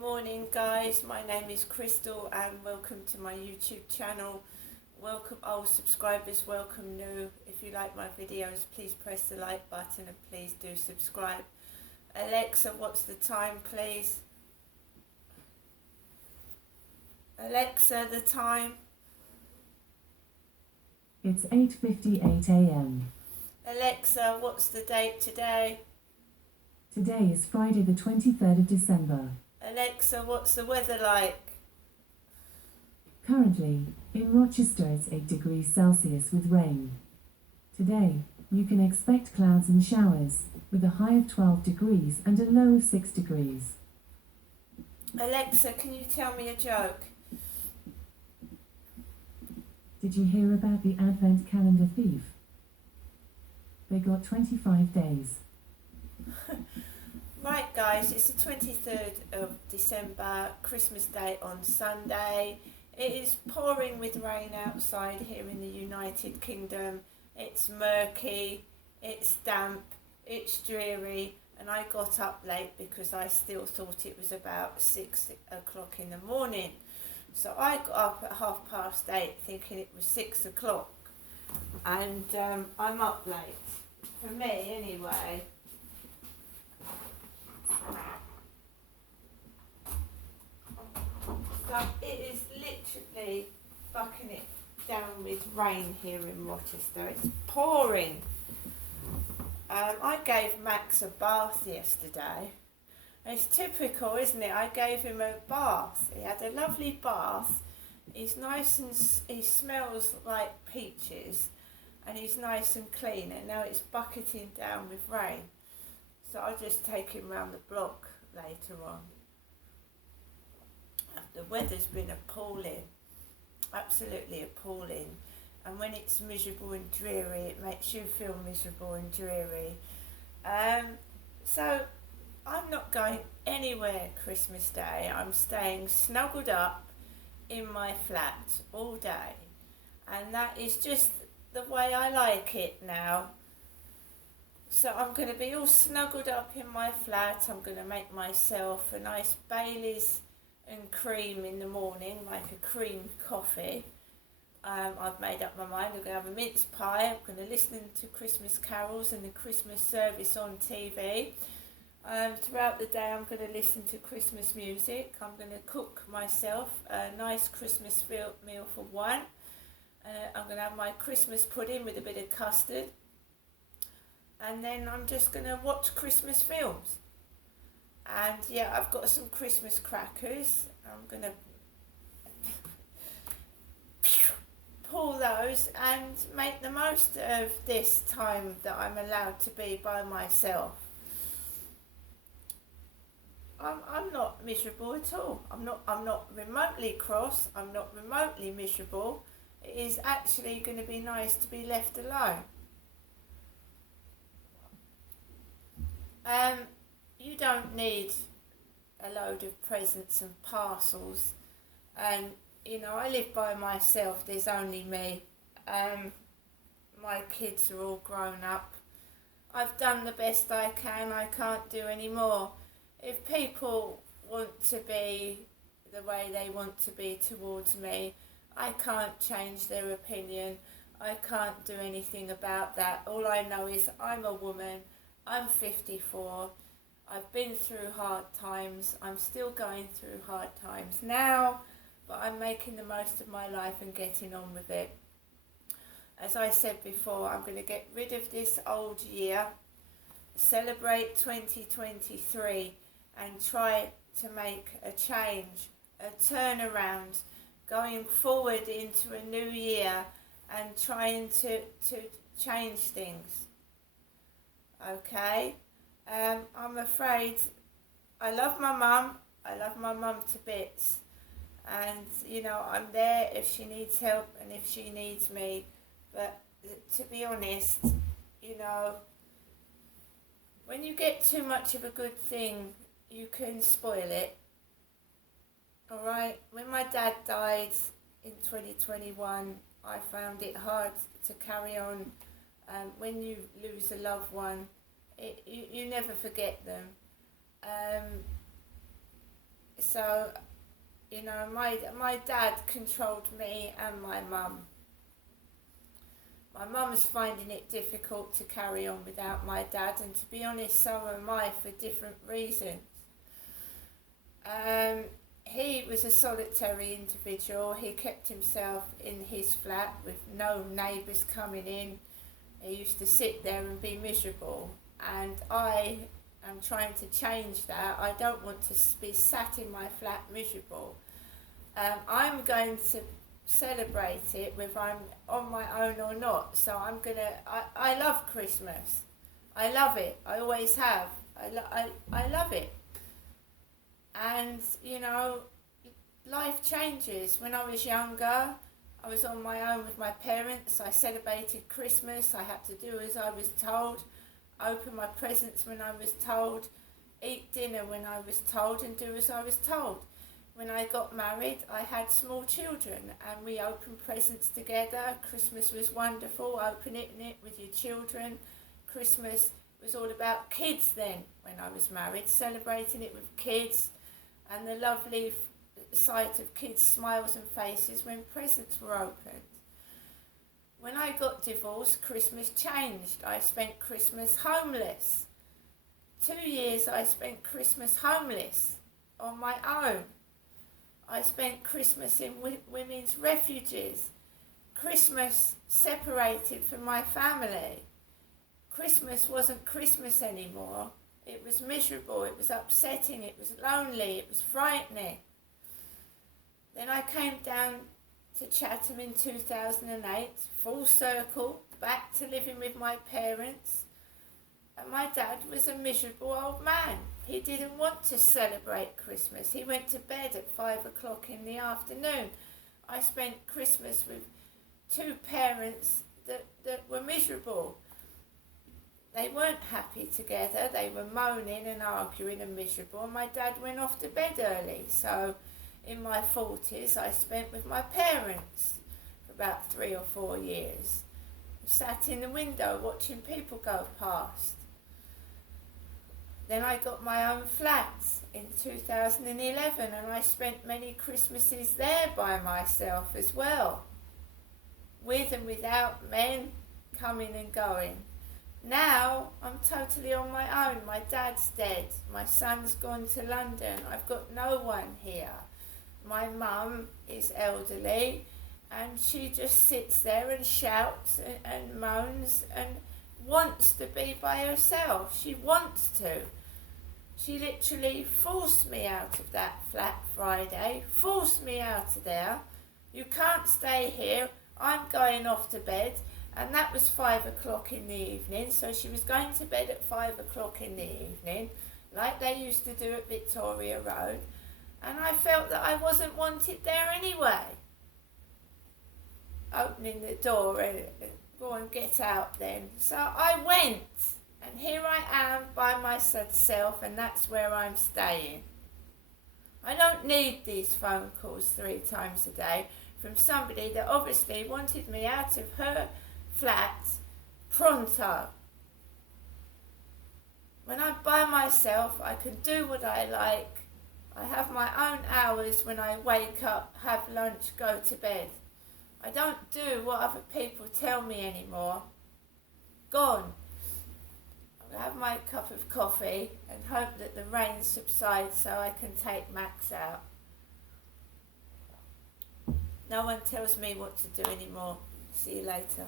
Morning guys, my name is Crystal and welcome to my YouTube channel. Welcome old subscribers, welcome new. If you like my videos, please press the like button and please do subscribe. Alexa, what's the time please? Alexa, the time. It's 8:58 a.m. Alexa, what's the date today? Today is Friday the 23rd of December. Alexa, what's the weather like? Currently, in Rochester it's 8 degrees Celsius with rain. Today, you can expect clouds and showers, with a high of 12 degrees and a low of 6 degrees. Alexa, can you tell me a joke? Did you hear about the Advent calendar thief? They got 25 days. Right guys, it's the 23rd of December, Christmas Day on Sunday. It is pouring with rain outside here in the United Kingdom. It's murky, it's damp, it's dreary, and I got up late because I still thought it was about 6 o'clock in the morning. So I got up at 8:30 thinking it was 6 o'clock, and I'm up late, for me anyway. So it is literally bucking it down with rain here in Rochester. It's pouring. I gave Max a bath yesterday. It's typical, isn't it? I gave him a bath. He had a lovely bath. He's nice and he smells like peaches, and he's nice and clean. And now it's bucketing down with rain. So I'll just take him round the block later on. The weather's been appalling, absolutely appalling, and when it's miserable and dreary it makes you feel miserable and dreary. So I'm not going anywhere Christmas Day. I'm staying snuggled up in my flat all day, and that is just the way I like it now. So I'm going to be all snuggled up in my flat. I'm going to make myself a nice Baileys and cream in the morning, like a cream coffee. I've made up my mind. I'm going to have a mince pie. I'm going to listen to Christmas carols and the Christmas service on TV. Throughout the day I'm going to listen to Christmas music. I'm going to cook myself a nice Christmas meal for one. I'm going to have my Christmas pudding with a bit of custard. And then I'm just going to watch Christmas films. And yeah, I've got some Christmas crackers. I'm going to pull those and make the most of this time that I'm allowed to be by myself. I'm not miserable at all. I'm not remotely cross. I'm not remotely miserable. It is actually going to be nice to be left alone. You don't need a load of presents and parcels, and you know, I live by myself. There's only me. My kids are all grown up. I've done the best I can. I can't do any more. If people want to be the way they want to be towards me, I can't change their opinion. I can't do anything about that. All I know is I'm a woman. I'm 54. I've been through hard times. I'm still going through hard times now, but I'm making the most of my life and getting on with it. As I said before, I'm going to get rid of this old year, celebrate 2023, and try to make a change, a turnaround, going forward into a new year and trying to change things. Okay? I'm afraid I love my mum. I love my mum to bits. And, you know, I'm there if she needs help and if she needs me. But to be honest, you know, when you get too much of a good thing, you can spoil it. Alright? When my dad died in 2021, I found it hard to carry on. When you lose a loved one, you never forget them. So So, you know, my dad controlled me and my mum. My mum's finding it difficult to carry on without my dad, and to be honest, so am I, for different reasons. He was a solitary individual. He kept himself in his flat with no neighbours coming in. He used to sit there and be miserable, and I am trying to change that. I don't want to be sat in my flat miserable. I'm going to celebrate it whether I'm on my own or not. So I love Christmas. I love it. I always have. I love it. And, you know, life changes. When I was younger, I was on my own with my parents. I celebrated Christmas. I had to do as I was told, open my presents when I was told, eat dinner when I was told, and do as I was told. When I got married, I had small children, and we opened presents together. Christmas was wonderful, opening it with your children. Christmas was all about kids then, when I was married, celebrating it with kids, and the lovely sight of kids' smiles and faces when presents were opened. When I got divorced, Christmas changed. I spent Christmas homeless. 2 years I spent Christmas homeless on my own. I spent Christmas in women's refuges. Christmas separated from my family. Christmas wasn't Christmas anymore. It was miserable, it was upsetting, it was lonely, it was frightening. Then I came down to Chatham in 2008, full circle, back to living with my parents. And my dad was a miserable old man. He didn't want to celebrate Christmas. He went to bed at 5 o'clock in the afternoon. I spent Christmas with two parents that were miserable. They weren't happy together. They were moaning and arguing and miserable. And my dad went off to bed early. So in my 40s, I spent with my parents for about 3 or 4 years. Sat in the window watching people go past. Then I got my own flat in 2011, and I spent many Christmases there by myself as well, with and without men coming and going. Now I'm totally on my own. My dad's dead, my son's gone to London, I've got no one here. My mum is elderly, and she just sits there and shouts and moans and wants to be by herself. She wants to. She literally forced me out of that flat Friday, forced me out of there. You can't stay here, I'm going off to bed. And that was 5 o'clock in the evening, so she was going to bed at 5 o'clock in the evening, like they used to do at Victoria Road. And I felt that I wasn't wanted there anyway. Opening the door and go and get out then. So I went, and here I am by myself, and that's where I'm staying. I don't need these phone calls 3 times a day from somebody that obviously wanted me out of her flat pronto. When I'm by myself, I can do what I like. I have my own hours when I wake up, have lunch, go to bed. I don't do what other people tell me anymore. Gone. I'll have my cup of coffee and hope that the rain subsides so I can take Max out. No one tells me what to do anymore. See you later.